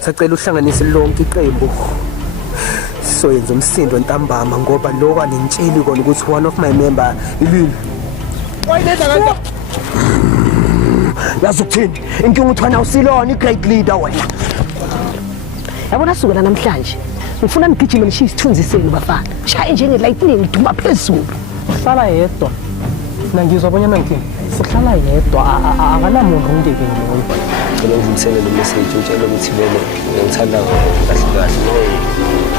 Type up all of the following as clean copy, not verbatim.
Sacela uhlanganise lonke iqembu. Soyenza umsindo ntambama ngoba lo wanentsheli kona ukuthi one of my member ilini. Wayinenza kanti. Yazi ukuthini? Inkinga uthwana usilona i-great leader wena. Yabona sukela namhlanje. Ngifuna nigijime nishiye isithunzi senu bafana. Shaye njenge lightning iduma phezulu. Uhlala yedwa. Nangizwa bonyana ngithini? Sihlala yedwa akanamuntu ungeke ngoyo. Ngicela ngimsele lo message utshela ukuthi vele ngithanda kahle kahle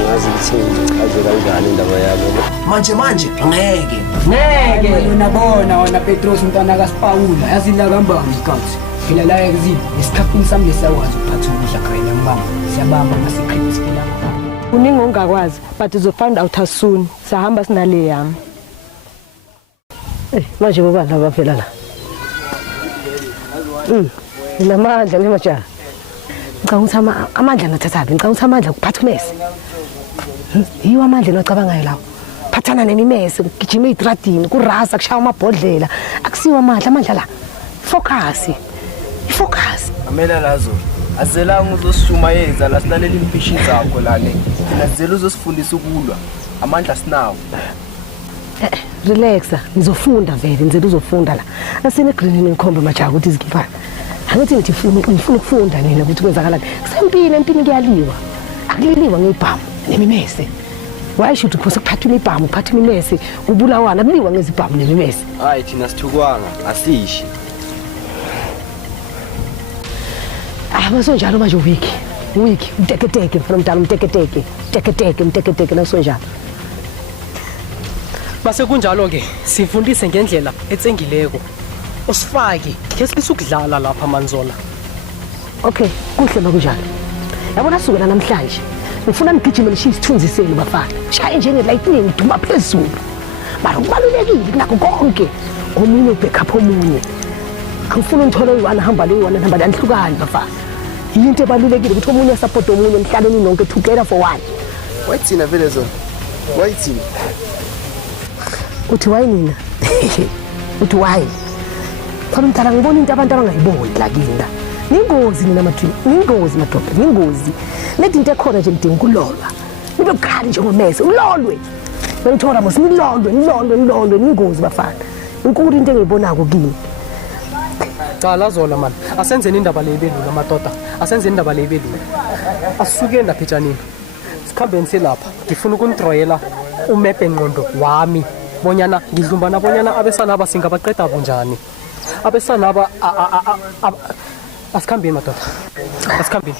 ngazi ukuthi ngichaze kanjani indaba yabo. Manje Ngeke unabona wona Petros umntwana kaSipawula yazila kambamba isikhathi. Phela la ekuzini esikhaphini sami lesakwazi ukuphatha ukudla khona ngibamba. Siyabamba ama-secrets phela. Uningi ongakwazi but uzofind out as soon. Sahamba sinale yami. Manje baba laba phela la. Nginamandla lemajaha. Ngicabanga ukuthi amandla nathathapi. Ngicabanga ukuthi amandla ukuphatha umese. Yiwa amandla nocabanga lawo. Phathana nemimese, ugijima idradini, kurasa kushaya amabhodlela. Akusiwa amandla la. Focus. Amela lazo. Azelanga uzosishumayeza la silalela impishi zakho la le. Thina sizela uzosifundisa ukulwa. Amandla sinawo. Relaxa, ngizofunda vele, ngizela uzofunda la. Asine green ngikhombe majaha ukuthi izikhipha. Angithi ngifuna ukufunda nina ukuthi kwenzakalani. Kusempini empini kuyaliwa. Akuliliwa ngebhamu nemimese. Why should ukuphosa kuphatha imibhamu, uphatha imimese, kubulawana kuliwa ngezibhamu nemimese? Hayi thina sithukwanga, asishi. Masonjalo manje wiki. Umteketeke mfana mdala umteketeke nasonjalo. Base kunjalo ke sifundise ngendlela etsengileko. Usifaki ke sisukudlala lapha manzola. Okay, kuhle makunjalo. Yabona sukela namhlanje. Ngifuna nigijime nishiye isithunzi senu bafana. Shaye njenge lightning iduma phezulu. Mara kubalulekile nakho konke. Omunye ubackup omunye. Ngifuna ngithola uyi-1 hamba le-1 hamba lanhlukani bafana. Into ebalulekile ukuthi omunye support omunye mhlaleni nonke together for one. Wayithina vele zona. Wayithina. Uthi why nina? Uthi why? Cha mntana ngibona into abantu abangayiboni la kinda. Ningozi nina madodana. Ningozi. Lethi into ekhona nje ngidinga ukulolwa. Nibe bukhali njengomese, ulolwe. Bengithola mos nilolwe ningozi bafana. Inkulu into engiyibonako kini. Cala zola man. Asenzeni indaba le ibelula madoda. Asenzeni indaba le ibelula. Asuke ndaphetjanini. Sikhambeni selapha. Ngifuna ukuntroyela umepe ngqondo wami. Bonyana ngidlumbana bonyana abesana abasingabaqeda bunjani. Abesana aba asikhambeni madoda. Asikhambeni.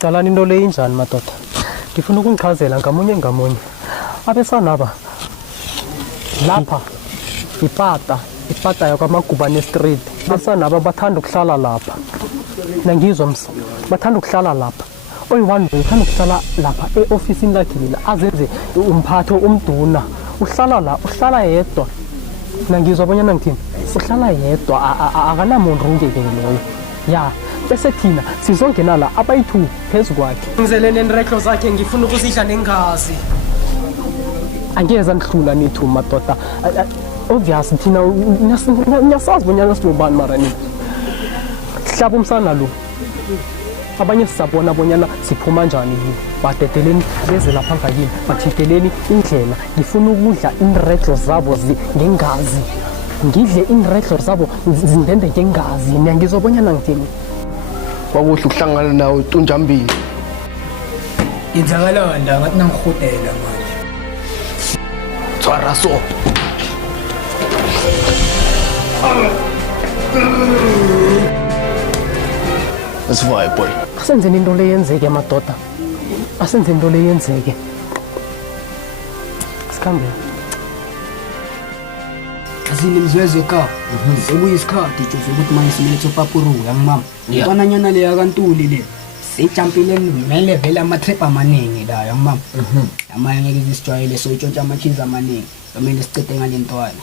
Calani into le injani madoda. Ngifuna ukungichazela ngamunye. Abesana aba lapha ipata yakwamagubane street. Abesana aba bathanda ukuhlala lapha. Nangizwa msi. Bathanda ukuhlala lapha. Oyi-1 uthanda ukuhlala lapha e-ofisini lakhe lila azenze umphatho umduna. Uhlala yedwa. Nangizwa bonyana ngithini? Uhlala yedwa akanamuntu ungeke loyo. Ya, bese thina sizongena la abayi2 phezulu kwakhe. Ngizele nenrekho zakhe ngifuna ukusidla nengazi. Angeza nihlula nithi madoda. Obviously thina nyasazi bonyana sinobani mara ni. Sihlaba umsana lo. Abanye sisabona bonyana siphuma njani yini. Badedeleni beze lapha ngakini. Bathiteleni indlela. Ngifuna ukudla inredlo zabo ngengazi. Ngidle inredlo zabo zindende ngengazi. Ngiyangizobonyana ngithini. Kwakuhle ukuhlangana nawe Tunjambini. Yenzakalani la ngathi nangihotela manje. Tswara so. Asivaye boy. Asenzeni into le yenzeke madoda. Asenzeni into le yenzeke. Sikhambe. Azini mzwezwe ka. Sekuyisikhathi nje sokuthi manje silethe papuru yangimama. Intwananyana le yakantuli le. Sijampile ngimele vele ama-trip amaningi la yangimama. Amanye ngeke isijwayele soyitshontsha amakhizi amaningi. Kumele sicede ngale ntwana.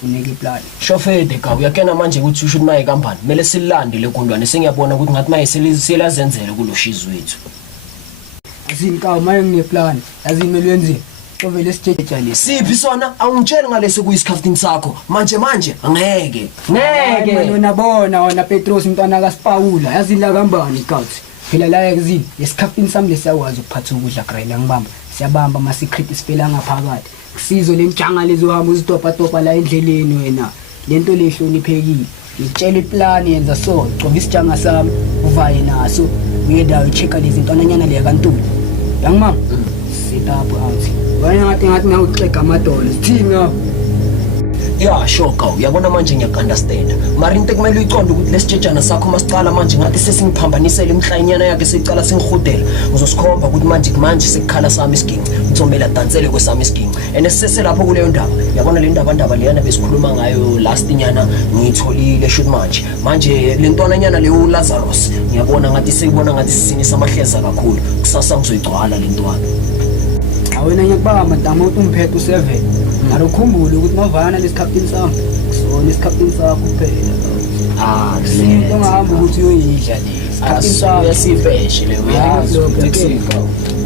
Funeka iplan. Shofede ka uyakena manje ukuthi usho ukuthi maye kampani. Mele silande le kundwane sengiyabona ukuthi ngathi maye selazenzele kuloshizi wethu. Azini ka maye ngineplan. Azini mele wenze. ngisho vele sithetha lesi siphi sona awungitsheli ngalesi kuyisikhaftini sakho manje angeke wena bona wona Petros umntwana kaSipawula yazi la kambani Gauts phela la yakuzini lesikhaftini sami lesiyawazi ukuphatha ukudla grayla ngibamba siyabamba ama secret sifela ngaphakathi kusizo lemjanga lezohamba uzitopa la endleleni wena lento lehloniphekile ngitshela iplan yenza so gcoba isijanga sami uvaye naso uyendawo ichecka lezi ntwananyana leya kaNtuli yangimama sit up out wena ngathi nawuxega amadola sithinga ya shoka uyabona manje ngiyakunderstand mara into kumele uyiqonde ukuthi lesitshejana sakho masicala manje ngathi sesingiphambanisela imhlanyana yakhe sicala singihudela uzosikhomba ukuthi manje sekukhala sami isiginci uthomela dansele kwesami isiginci sesese lapho kuleyo ndaba yabona le ndaba leyana besikhuluma ngayo last nyana ngitholile shoot manje le ntwananyana leyo Lazarus ngiyabona ngathi sekubona ngathi sisinisa amahleza kakhulu kusasa ngizoyigcwala le ntwana awena ngiyakubanga madama uthi umphethe u7 narukhumbule ukuthi mavana lesikhaphini sami kusona isikhaphini sakho kuphela into ngahamba ukuthi uyoyidla lesikhaphini sakho uyasifeshe le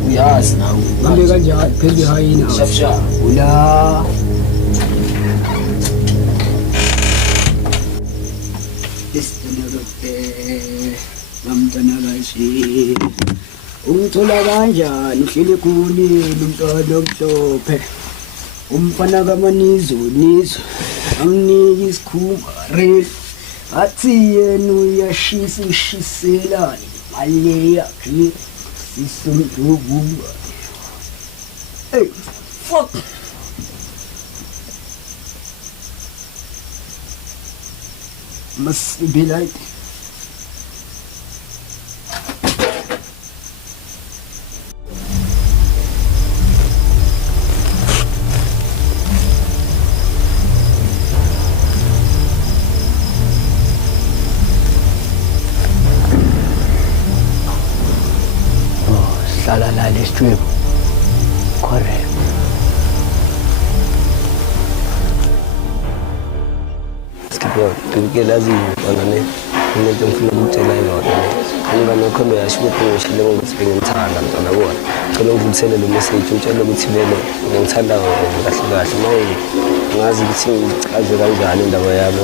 uyazi nawe ngambe kanjani phela ihayina shapsha ula namntana kashi ungithola kanjani uhlele khulile umntwana omhlophe umfana kamanizo anginiki isikhumba real athi yena uyashisa ushiselani mali yakhe sisumdubu hey fuck must be like la strip correct skipper tike lazi banane into ngifuna ukutshela yona ngingane khombe yasho ukuthi ngishile ngokuthi ngimthanda mntwana bona cela ungivusele le message utshela ukuthi vele ngithanda kahle manje ngazi ukuthi ngichaze kanjani indaba yami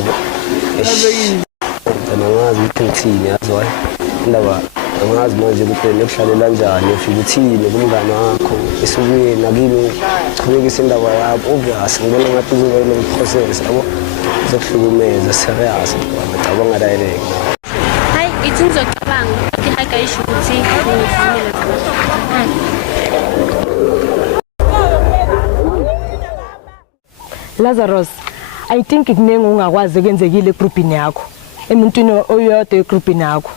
mntwana ngazi ukuthi ngithini yazwa indaba angazi manje ukuthi nekuhlalela kanjani ufika uthini kumngane wakho esukweni nakini chubekisa indaba yakho obvious ngibona ngathi uzoba lo process yabo zokuhlukumeza serious ngicabanga direct hayi ithi ngizocabanga ukuthi haka isho ukuthi ngifumele Lazarus, I think kunengo ungakwazi kwenzekile egroupini yakho emuntwini oyodwa egroupini yakho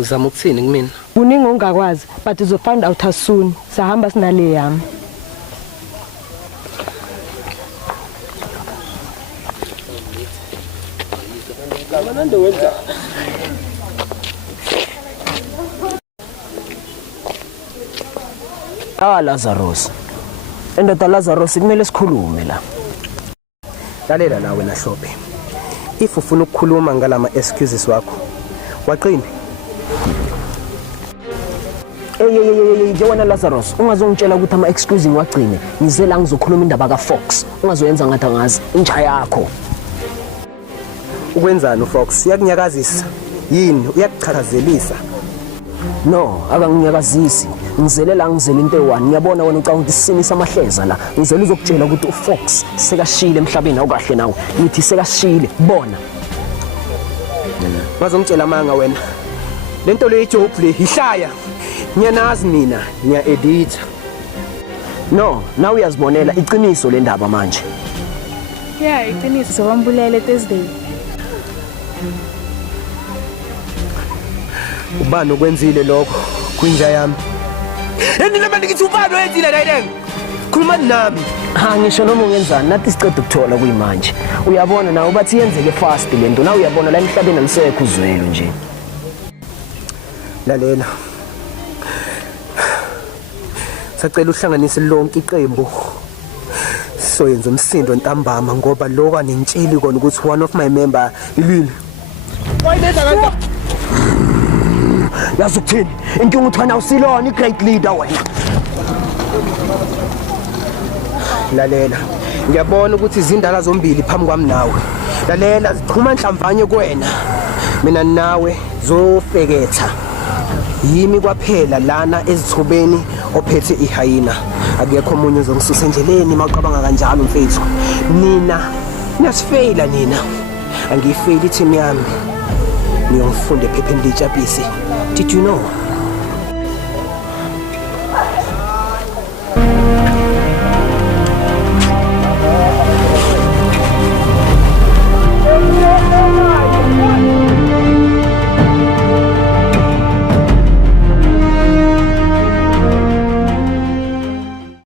uzama ukuthini kumina uningi ongakwazi but uzo find out as soon sahamba sinale yami Lazarus endoda Lazarus kumele sikhulume la lalela nawe nahlophe if ufuna ukukhuluma ngalama excuses wakho waqini Jwana Lazarus ungazongitshela ukuthi ama excuse ngiwagcine ngize la ngizokhuluma indaba kaFox ungazoyenza ngathi angazi inja yakho ukwenzani uFox uyakunyakazisa yini uyakuchakazelisa no akanginyakazisi ngizele la ngizele into eyi-1 ngiyabona wena ucabanga ukuthi sisinisa amahleza la ngizele uzokutshela ukuthi uFox sekashile emhlabeni awukahle nawe ngithi sekashile bona ngazongitshela amanga wena lento le joke le ihlaya ngiyanazi mina ngiya-editha no nawe uyazibonela iqiniso le ndaba manje yeah iqiniso sobambulele Thursday ubani okwenzile lokho kwinja yami yini noma ngithi ubani oyenzile la yini khuluma nami ngisho noma ungenzani nathi siceda ukuthola kuyimanje uyabona nawe bathi yenzeke fast lento nawe uyabona la emhlabeni alisekho uzwelo nje lalela sacela uhlanganise lonke iqembu soyenza umsindo ntambama ngoba lokho aningitsheli kona ukuthi one of my member ilwini wayinenza kanti yazi ukuthini inkinga uthana usilona i-great leader wena lalela ngiyabona ukuthi izindala zombili phambi kwami nawe lalela ziqhuma nhlamvanye kuwena mina nawe zofeketha yimi kwaphela lana ezithubeni ophethe ihayina akekho omunye ozongisusa endleleni maqabanga kanjalo mfethu nina niyasifeyila nina angiyifeyili team yami niyongifunda ephepheni litshapisi did you know